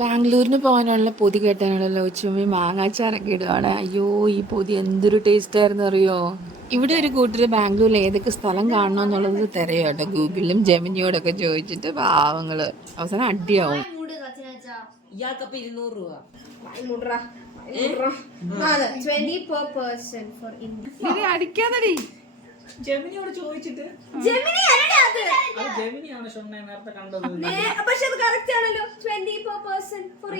ബാംഗ്ലൂരിന് പോകാനുള്ള പൊതി കേട്ടാണല്ലോ ചുമി മാങ്ങാച്ചാറൊക്കെ ഇടുവാണ്. അയ്യോ ഈ പൊതി എന്തൊരു ടേസ്റ്റ് ആയിരുന്നു അറിയോ. ഇവിടെ ഒരു കൂട്ടർ ബാംഗ്ലൂരിൽ ഏതൊക്കെ സ്ഥലം കാണണമെന്നുള്ളത് തിരയോ കേട്ടോ, ഗൂഗിളിലും ജെമിനിയോടൊക്കെ ചോദിച്ചിട്ട് പാവങ്ങള് അവസാനം അടിയാവും. അടിക്കാതടി ജെമിനിയോട് ചോദിച്ചിട്ട് ജെമിനിയാണ് നേരത്തെ കണ്ടത്. പക്ഷെ അത് കറക്റ്റ് ആണല്ലോ. 24% for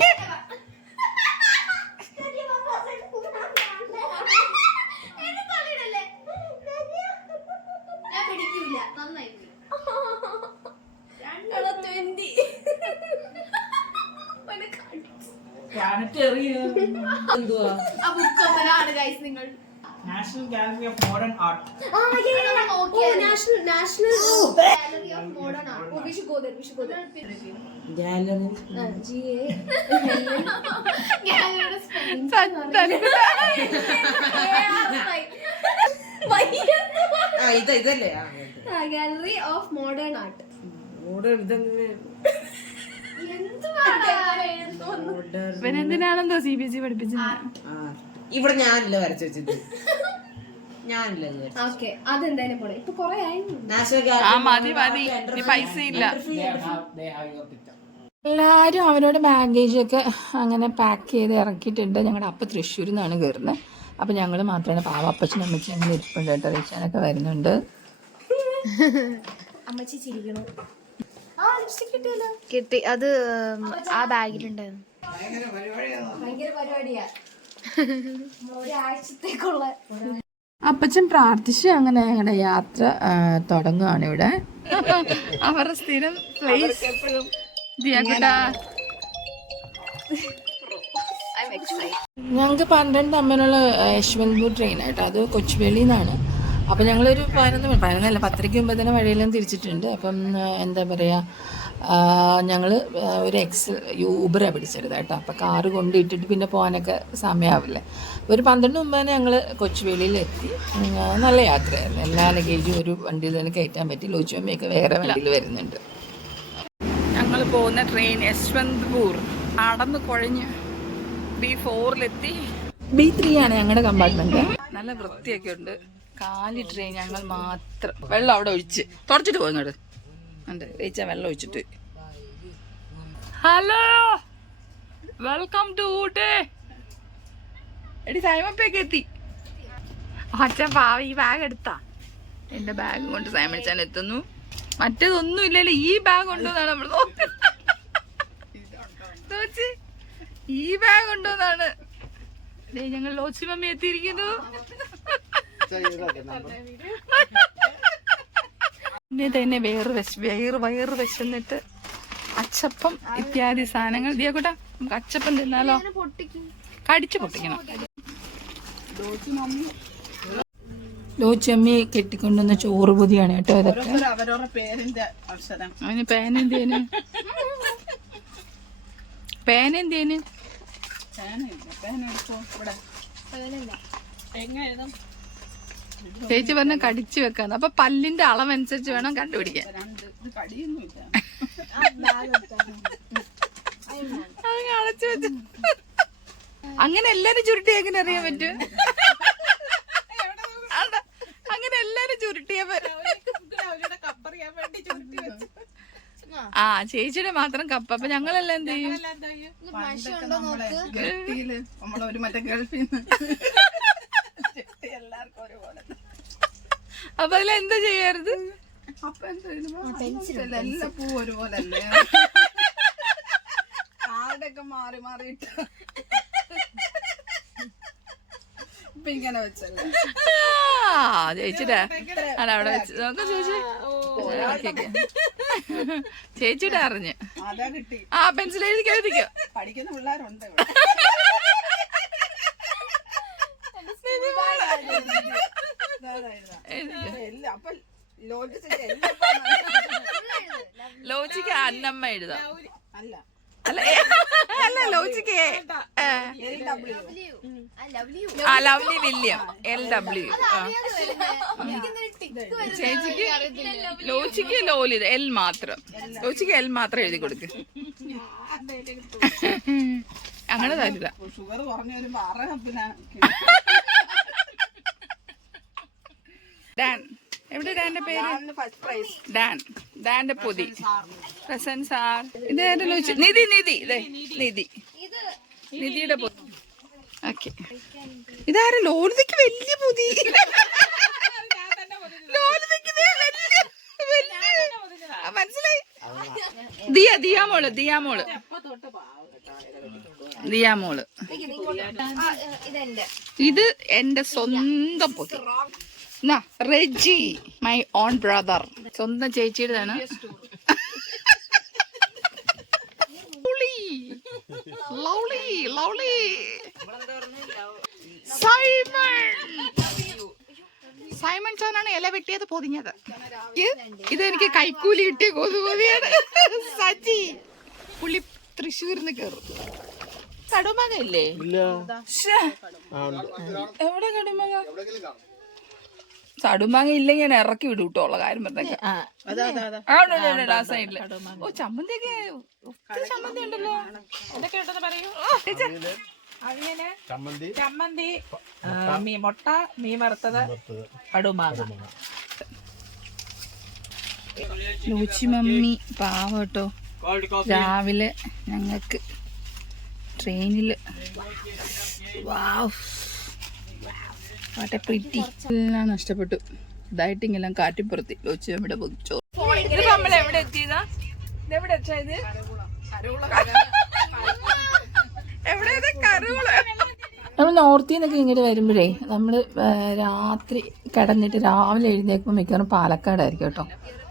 national gallery of modern art. National Gallery of Modern Art. Oh, we should go there. Gallery ഇതല്ലേ Gallery of Modern Art. എന്തിനാണെന്തോ CBSE പഠിപ്പിച്ചത്. ഇവിടെ ഞാനില്ല വരച്ചു വെച്ചിട്ട്. അതെന്തായാലും പോണേ. ഇപ്പൊ കൊറേ ആയി. പൈസ ഇല്ല. എല്ലാരും അവരുടെ ബാഗേജൊക്കെ അങ്ങനെ പാക്ക് ചെയ്ത് ഇറക്കിയിട്ടുണ്ട്. ഞങ്ങളുടെ അപ്പ തൃശ്ശൂരിൽ നിന്നാണ് കയറുന്നത്. അപ്പൊ ഞങ്ങള് മാത്രമാണ് പാവപ്പച്ചനും അമ്മച്ചി അങ്ങനെ ഇരിപ്പുണ്ട് കേട്ടോ. റീച്ചാനൊക്കെ വരുന്നുണ്ട്. അമ്മച്ചി ചിരിക്കണം. കിട്ടി. അത് ആ ബാഗിലുണ്ടായിരുന്നു. ഭയങ്കര പരിപാടിയാ. ഒരാഴ്ചത്തേക്കുള്ള അപ്പച്ചൻ പ്രാർത്ഥിച്ച് അങ്ങനെ ഞങ്ങളുടെ യാത്ര തുടങ്ങുകയാണ്. ഇവിടെ അവരുടെ സ്ഥിരം പ്ലേസ്. ഞങ്ങൾക്ക് 12 തമ്മിലുള്ള യശ്വന്ത്പൂർ ട്രെയിനായിട്ട്, അത് കൊച്ചുവേളിയിൽ നിന്നാണ്. അപ്പം ഞങ്ങളൊരു 11 10 മുമ്പ് തന്നെ വഴിയെല്ലാം തിരിച്ചിട്ടുണ്ട്. അപ്പം എന്താ പറയുക, ഞങ്ങൾ ഒരു യൂബറാണ് പിടിച്ചെടുത്തത് കേട്ടോ. അപ്പോൾ കാറ് കൊണ്ടിട്ടിട്ട് പിന്നെ പോകാനൊക്കെ സമയമാവില്ലേ. ഒരു 12 മുമ്പ് തന്നെ ഞങ്ങൾ കൊച്ചുവേളിയിലെത്തി. നല്ല യാത്രയായിരുന്നു. എല്ലാ ലഗേജും ഒരു വണ്ടിയിൽ തന്നെ കയറ്റാൻ പറ്റി. ലോച്ചുമ്മയൊക്കെ വേറെ വണ്ടിയിൽ വരുന്നുണ്ട്. ഞങ്ങൾ പോകുന്ന ട്രെയിൻ യശ്വന്ത്പൂർ നടന്ന് കുഴഞ്ഞ് B4 B3 ആണ് ഞങ്ങളുടെ കമ്പാർട്ട്മെന്റ്. നല്ല വൃത്തിയൊക്കെ ഉണ്ട്. കാലി ട്രെയിൻ ഞങ്ങൾ മാത്രം. വെള്ളം അവിടെ ഒഴിച്ച് തുടച്ചിട്ട് പോയി ഇങ്ങോട്ട് ഉണ്ട്. റീച്ചാ വെള്ളം ഒഴിച്ചിട്ട്. Hello, welcome to Ooty. എടി സൈമപ്പൊക്കെ എത്തി. അച്ഛൻ പാവ ഈ ബാഗ് എടുത്താ. എന്റെ ബാഗ് കൊണ്ട് സൈമണിച്ചാൻ എത്തുന്നു. മറ്റേതൊന്നും ഇല്ലല്ലോ, ഈ ബാഗ് കൊണ്ടുവന്നാണ് നമ്മൾ ഈ ബാഗ് കൊണ്ടുവന്നാണ്. ഞങ്ങൾ ലോച്ചി മമ്മി എത്തിയിരിക്കുന്നു. പിന്നെ തന്നെ വയറ് വിശന്നിട്ട് അച്ചപ്പം ഇത്യാദി സാധനങ്ങൾ. ദിയാക്കൂട്ടാ, നമുക്ക് അച്ചപ്പം തിന്നാലോ? കടിച്ചു പൊട്ടിക്കണം. ലോച്ചമ്മി കെട്ടിക്കൊണ്ടുവന്ന ചോറ് പൊതിയാണ് കേട്ടോ ഇതൊക്കെ. അതിന് പേനെന്തേന് ചേച്ചി പറഞ്ഞ കടിച്ചു വെക്കാന്ന്. അപ്പൊ പല്ലിന്റെ അളവനുസരിച്ച് വേണം കണ്ടുപിടിക്കാൻ. അടച്ചു വെച്ച അങ്ങനെ എല്ലാരും ചുരുട്ടി എങ്ങനെ അറിയാൻ പറ്റും? അങ്ങനെ എല്ലാരും ചുരുട്ടിയാ ചേച്ചിയുടെ മാത്രം കപ്പ. അപ്പൊ ഞങ്ങളെല്ലാം എന്ത് ചെയ്യും? അപ്പൊ അതിലെന്താ ചെയ്യരുത്? എല്ലാ പൂ ഒരുപോലെ കാടൊക്കെ മാറി മാറിയിട്ട് ഇപ്പൊ ഇങ്ങനെ വെച്ചല്ലേ. ചേച്ചിയുടെ ആണ് അവിടെ വെച്ച് നോക്കാം. ചേച്ചിയുടെ അറിഞ്ഞ് പെൻസിൽ എഴുതിക്കോ. പഠിക്കുന്ന പിള്ളേരുണ്ട്. ലോജിക്ക് അന്നമ്മ എഴുതാം. അല്ല അല്ല ലോച്ചിക്ക് ആ ലവ്ലി വില്യം LW. ചേച്ചിക്ക് ലോച്ചിക്ക് ലോലിത് L മാത്രം. ലോച്ചിക്ക് L മാത്രം എഴുതി കൊടുക്ക്. അങ്ങനെ തരില്ല. ഷുഗർ കുറഞ്ഞ ഒരു പാറ പിന്നെ ഡാൻ എവിടെ ഡാന്റെ പേര്? First prize Dan. ഡാന്റെ പൊതി പ്രസന്റ് സാർ. ഇത് ഏതാ ലോച്ചി? നിധി നിധി ഇതേ നിധി. നിധിയുടെ പൊതി. ഓക്കെ. ഇതാരാ? ലോലിതയ്ക്ക് വലിയ പൊതി. ലോലിതയ്ക്ക് മനസ്സിലായി. ദിയാമോള് ദിയാമോള് ദിയാമോള്. ഇത് എന്റെ സ്വന്തം പൊതി. Reji my own brother. സ്വന്തം ചേച്ചിയുടെതാണ്. സൈമൺ ചാനാണ് ഇല വെട്ടിയത് പൊതിഞ്ഞത്. ഇതെനിക്ക് കൈക്കൂലി കിട്ടിയ കൊതുകൊതിയാണ്. സജി പുള്ളി തൃശ്ശൂരിന്ന് കയറും. കടുമാങ്ങ ഇല്ലേ? എവിടെ കടുമാങ്ങ? കടുമാങ്ങ ഇല്ലെങ്കിൽ ഞാൻ ഇറക്കി വിടും കേട്ടോ. ഉള്ള കാര്യം പറഞ്ഞേക്കാം. ആ സൈഡില്. ഓ ചമ്മന്തിയൊക്കെ ഒത്തിരി ചമ്മന്തി ഉണ്ടല്ലോ. എന്തൊക്കെ ഉണ്ടെന്ന് പറയൂ. ചമ്മന്തി, മുട്ട, മീൻ വറുത്തത്, കടുമാങ്ങ. ലൂച്ചി മമ്മി പാവ കേട്ടോ. രാവിലെ ഞങ്ങൾക്ക് ട്രെയിനിൽ എല്ലാം നഷ്ടപ്പെട്ടു. ഡയറ്റിംഗ് എല്ലാം കാറ്റിപ്പുറത്തി. ലോച്ചി മമ്മിയുടെ പൊതിച്ചോ. ഇത് നമ്മൾ എവിടെ എത്തിയതാ? ഇതെവിടെ എത്തിയത്? നമ്മൾ നോർത്തിൽ നിന്നൊക്കെ ഇങ്ങോട്ട് വരുമ്പോഴേ നമ്മൾ രാത്രി കിടന്നിട്ട് രാവിലെ എഴുന്നേൽക്കുമ്പോൾ മിക്കവാറും പാലക്കാടായിരിക്കും കേട്ടോ.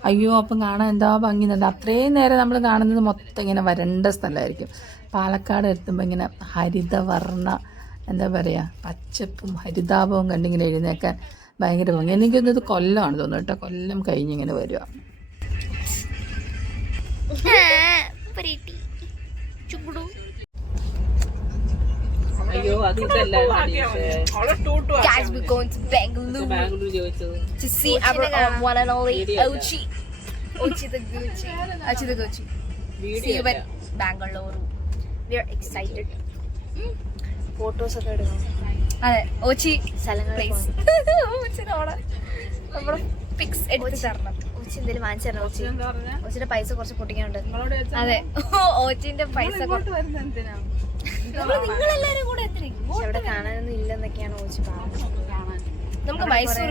അയ്യോ അപ്പം കാണാൻ എന്താ ഭംഗി എന്നല്ല. അത്രയും നേരം നമ്മൾ കാണുന്നത് മൊത്തം ഇങ്ങനെ വരണ്ട സ്ഥലമായിരിക്കും. പാലക്കാട് എത്തുമ്പോൾ ഇങ്ങനെ ഹരിതവർണ്ണ എന്താ പറയുക പച്ചപ്പും ഹരിതാപവും കണ്ടിങ്ങനെ എഴുന്നേക്കാൻ ഭയങ്കര ഭംഗി. എനിക്കൊന്നത് കൊല്ലമാണ് തോന്നുന്നു കേട്ടോ. കൊല്ലം കഴിഞ്ഞിങ്ങനെ വരിക. അയ്യോ അത് ഇതല്ല Guys, we're going to Bangalore Bangalore ചോദിച്ചത്. to see our one and only Ochi. Ochi the Gucci. Ochi the Gucci. See you in Bangalore. We are excited. Photos ഒക്കെ എടുക്കണം. അതെ ഓച്ചി സ്ഥലങ്ങൾ ഓച്ചിനോടെ നമ്മുടെ പിക്സ് എടുത്ത് തരണം. ഓച്ചി എന്തെങ്കിലും വാങ്ങിച്ചു തരണം. ഓച്ചി ഓച്ചിന്റെ പൈസ കുറച്ച് പൊട്ടിക്കാനുണ്ട്. അതെ ഓച്ചിന്റെ പൈസ നിങ്ങളെല്ലാരും കൂടെ എത്രയും പക്ഷെ അവിടെ കാണാനൊന്നും ഇല്ലെന്നൊക്കെയാണ് ഓച്ചി പറഞ്ഞത്. നമുക്ക് മൈസൂർ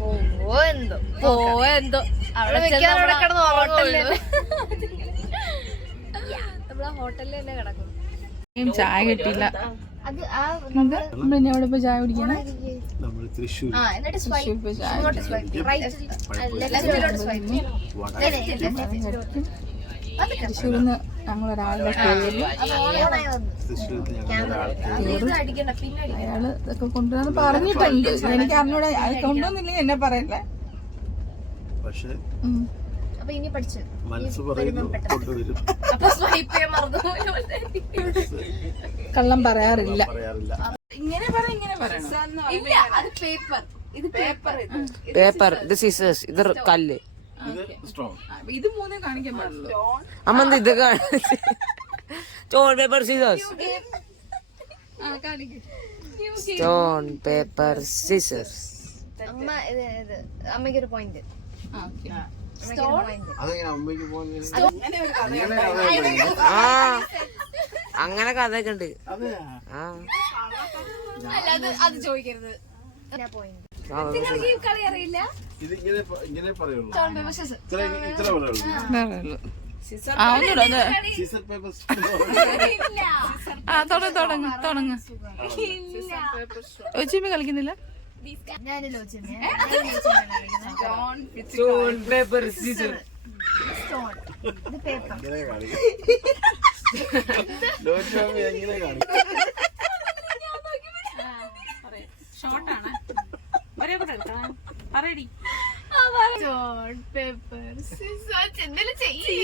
പോവോ എന്തോ അവിടെ കിടന്ന് നമ്മളെ ഹോട്ടലിൽ തന്നെ കിടക്കും. ചായ കിട്ടിയില്ല. അത് ആ പിന്നെ അവിടെ പോയി ചായ കുടിക്കണം. എന്നിട്ട് തൃശ്ശൂർ പോയി ചായ തൃശ്ശൂരിൽ നിന്ന് ഞങ്ങളൊരാളുടെ പേര് അയാള് ഇതൊക്കെ കൊണ്ടുവന്ന് പറഞ്ഞിട്ടുണ്ട്. എനിക്ക് അറിഞ്ഞൂടെ കൊണ്ടുവന്നില്ലെങ്കിൽ എന്നെ പറയല്ലേ. അപ്പൊ ഇനി പഠിച്ചു അപ്പൊ സ്വൈപ്പ് ചെയ്യാൻ മറന്നു. കള്ളം പറയാറില്ല. ഇങ്ങനെ പറയണം. ഇല്ല അത് പേപ്പർ. ഇത് പേപ്പർ. പേപ്പർ ഇത് സിസേഴ്സ് ഇത് കല്ല്. ഇത് മൂന്നേ കാണിക്കാൻ പാടുള്ളൂ. അമ്മ ഇത് stone paper scissors stone paper scissors. അമ്മ ഇത് അമ്മയ്ക്കൊരു പോയിന്റ്. അങ്ങനെ കഥയൊക്കെ ഉണ്ട്. അത് ചോദിക്കരുത്. കളി അറിയില്ല. തുടങ്ങ് ഒച്ചിമ്മ കളിക്കുന്നില്ല. സ്റ്റോൺ പേപ്പർ സിസേഴ്സ് ഷോർട്ടാണ്. ഒരേ കൂടെ എടുക്കാം. പറയടി. സ്റ്റോൺ പേപ്പർ സിസേഴ്സ് എന്തെങ്കിലും ചെയ്യ്.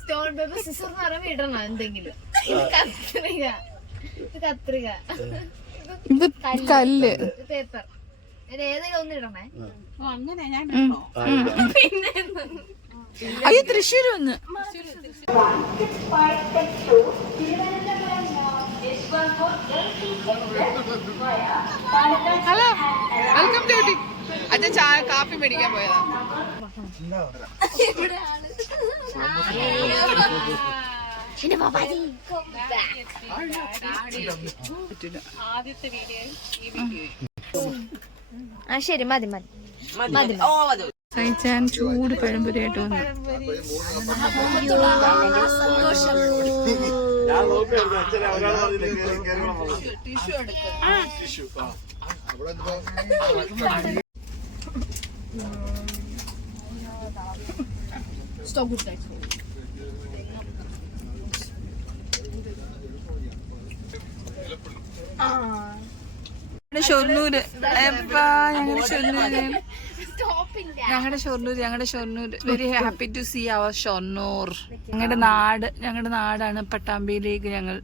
സ്റ്റോൺ സ്റ്റോൺ പേപ്പർ സിസർ എന്ന് പറയുമ്പോ ഇടണം എന്തെങ്കിലും. ഇത് കത്രിക, ഇത് കത്രിക, ഇത് കല്ല്, ഇത് പേപ്പർ. ഇത് ഏതെങ്കിലും ഒന്ന് ഇടണേ. അങ്ങനെ ഞാൻ പിന്നെ അയ്യോ തൃശ്ശൂർ വന്ന് ഹലോ വെൽക്കം ടു ഊട്ടി. അച്ഛൻ ചായ കാപ്പി മേടിക്കാൻ പോയതാ. പിന്നെ പാപ്പാജി ആദ്യത്തെ വീഡിയോ ഈ വീഡിയോ ആ ശരി മതി മതി മതി. കഴിച്ചാൻ ചൂട് പഴംപൊരിയായിട്ട് വന്നു. ഷൊർണൂര് ഞങ്ങളുടെ Shoranur very happy to see our Shoranur. ഞങ്ങളുടെ നാടാണ്. പട്ടാമ്പിയിലേക്ക് ഞങ്ങൾ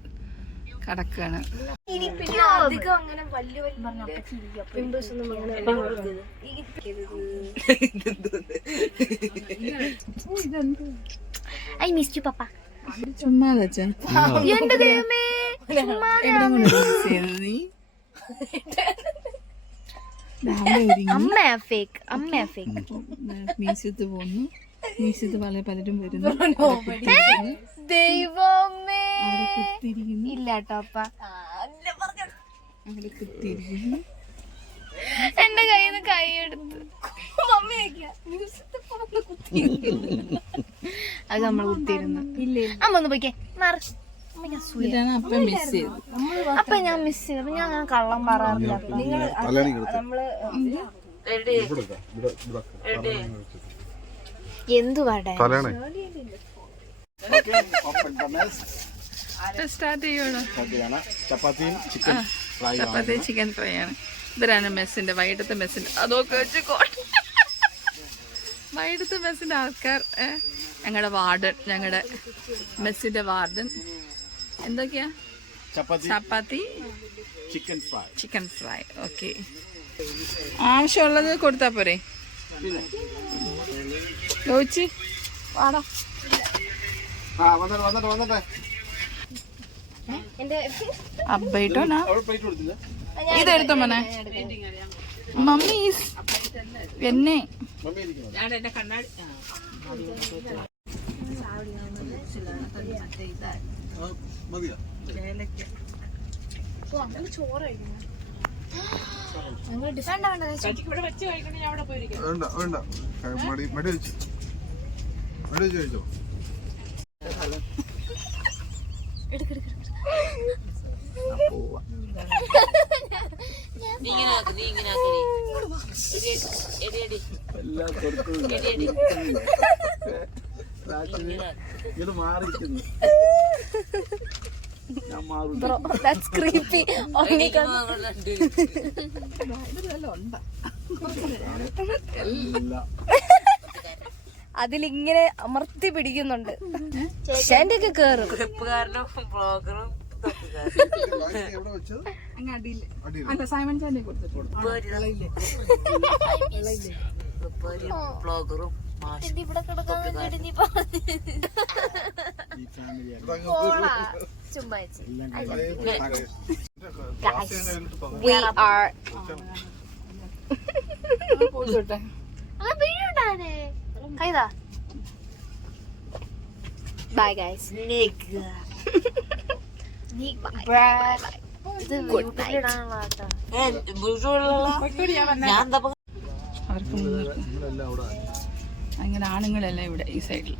കടക്കാണ്. അധികം അങ്ങനെ വലിയ പിമ്പിൾസ് ഒന്നും ഐ മിസ് യു പപ്പ. ചുമ്മാ എന്റെ ദൈവമേ അമ്മയാ ഫേക്ക്, അമ്മയാ ഫേക്ക്. മ്യൂസിയത്ത് പോകുന്നു. മ്യൂസിയത്ത് പലരും വരുന്നു. ദൈവമേ ഇല്ല കേട്ടോ അപ്പ. അവിടെ കുത്തിയിരിക്കുന്നു. എന്റെ കയ്യിൽ നിന്ന് കൈ എടുത്ത് അത് നമ്മൾ കുത്തിയിരുന്നു. അമ്മ ഒന്ന് പോയിക്കേ മാറി. ഇതാണ് അപ്പ മിസ് ചെയ്തത്. അപ്പൊ ഞാൻ മിസ് ചെയ്തു. അപ്പൊ ഞാൻ അങ്ങനെ കള്ളം പറയാറില്ല. എന്തുവാടെ സ്റ്റാർട്ട് ചെയ്യണം. ചപ്പാത്തി ചിക്കൻ ഫ്രൈ ആണ്. ഇവരാണ് മെസ്സിന്റെ വൈകിട്ടത്തെ മെസ്സിന്റെ. അതൊക്കെ വെച്ച് വൈകിട്ടത്തെ മെസ്സിന്റെ ആൾക്കാർ. ഞങ്ങളുടെ വാർഡൻ, ഞങ്ങളുടെ മെസ്സിന്റെ വാർഡൻ. എന്തൊക്കെയാ? ചപ്പാത്തി ചിക്കൻ ഫ്രൈ. ഓക്കെ, ആവശ്യമുള്ളത് കൊടുത്താ പോരെ? ചോദിച്ച് വാടാ. അബ്ബയിട്ടോനാ ഇതെടുത്തോ മോനെ. മമ്മി എന്നെ എന്റെ കണ്ണാടി ഇവിടെ വെച്ച് കഴിക്കണേ. ഞാൻ അവിടെ പോയിരിക്കും. Bro, that's creepy. അതിലിങ്ങനെ അമർത്തി പിടിക്കുന്നുണ്ട്. എന്റെ ഒക്കെ കേറും. അല്ല സൈമൺ ചാനെ കൊടുത്തിട്ടുണ്ട്. ഇവിടെ കിടക്കാൻ ചുമ്മാ we are കൈതാ. Bye guys. അങ്ങനെ ആണുങ്ങളെല്ലാം ഇവിടെ ഈ സൈഡിൽ.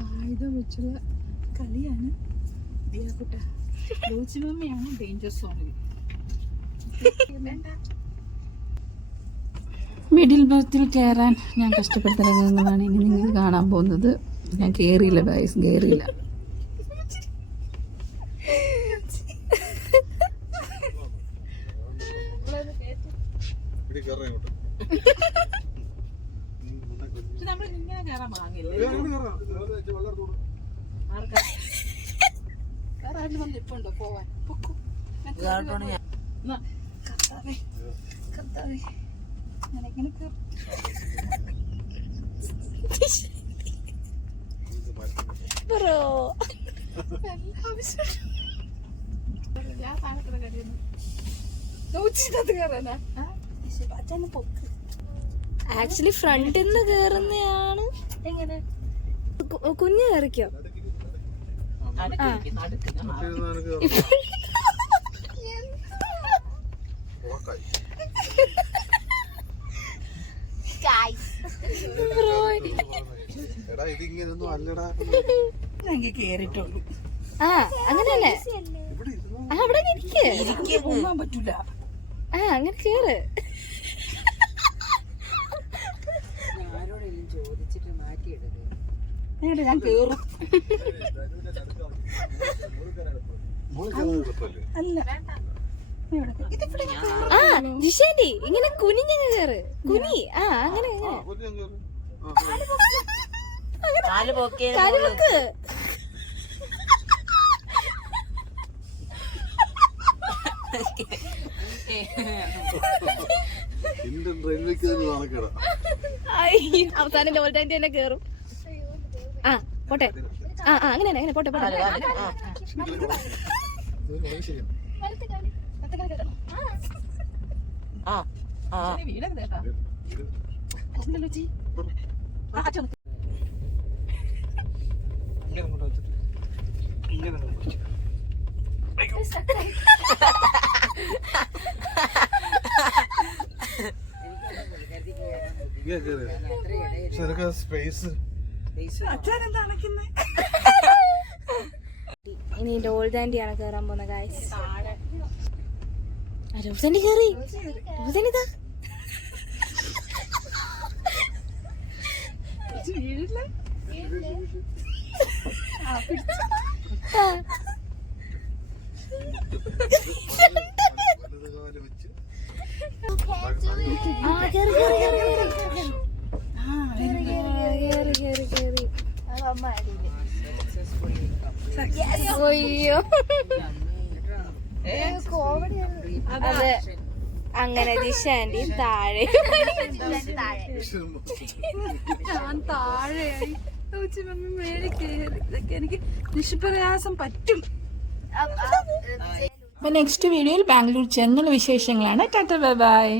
ആയുധം വെച്ചുള്ള കളിയാണ്. മമ്മിയാണ് ഡേഞ്ചർ സോണിൽ. മിഡിൽ ബർത്തിൽ കയറാൻ ഞാൻ കഷ്ടപ്പെട്ട രംഗങ്ങളാണ് ഇനി നിങ്ങൾ കാണാൻ പോകുന്നത്. ഞാൻ കയറിയില്ല ഗൈസ്, കയറിയില്ല. ഇങ്ങനെ കയറാൻ മാങ്ങില്ല. വേറെ ആരും വന്ന് ഇപ്പൊ ഉണ്ടോ പോവാൻ? പൊക്കോ. എന്നാ, കർത്താവേ, കർത്താവേ. ഞാനെങ്ങനെ കേറും? ബ്രോ ഞാൻ താഴെ കഴിയുന്നു. കയറാനാ ആക്ച്വലി ഫ്രണ്ടിൽ നിന്ന് കേറുന്നതാണ്. എങ്ങനെ കുഞ്ഞ് കയറിക്കോ? എനിക്ക് കേറിട്ടുള്ളൂ. ആ അങ്ങനെയല്ലേ? ആ അവിടെ ഇരിക്കേ. പോകാൻ പറ്റൂല. ആ അങ്ങനെ കേറ്. ഞാൻ കേറും. അല്ല ആ ജിഷാൻഡി ഇങ്ങനെ കുനിഞ്ഞങ്ങ് കേറ്. കുനി. ആ അങ്ങനെ കാല് പൊക്കിയ കാല് വെക്ക്. ഇന്ത്യൻ റെയിൽവേക്ക് തന്നെ നാണക്കേടാ. അവസാനം ലോൾ ടാൻഡി തന്നെ കേറും. ആ പോട്ടെ. ആ ആ അങ്ങനെ അങ്ങനെ പോട്ടെ പോട്ടെ. ആ ആ വീടൊക്കെ കേട്ടാ. സ്പേസ് അച്ഛനെന്താ അണയ്ക്കുന്നേ? ഇനി ഡോൾ ഡാൻഡിയാണ് കേറാൻ പോകുന്ന ഗായ്സ്. ഡോൾ ഡാൻഡി കേറി. ഡോൾ ഡാൻഡി ഇതാ. വീടില്ല. ആ കേറി കേറി കേറി കേറി. കേറി കേറി കേറി. അയ്യോ അതെ അങ്ങനെ ജിഷാൻഡി താഴെ. ഞാൻ താഴെയായി. മേലെ കയറി. ഇതൊക്കെ എനിക്ക് നിഷ്പ്രയാസം പറ്റും. അപ്പോൾ നെക്സ്റ്റ് വീഡിയോയിൽ ബാംഗ്ലൂർ ചെന്നുള്ള വിശേഷങ്ങളാണ്. Tata bye bye.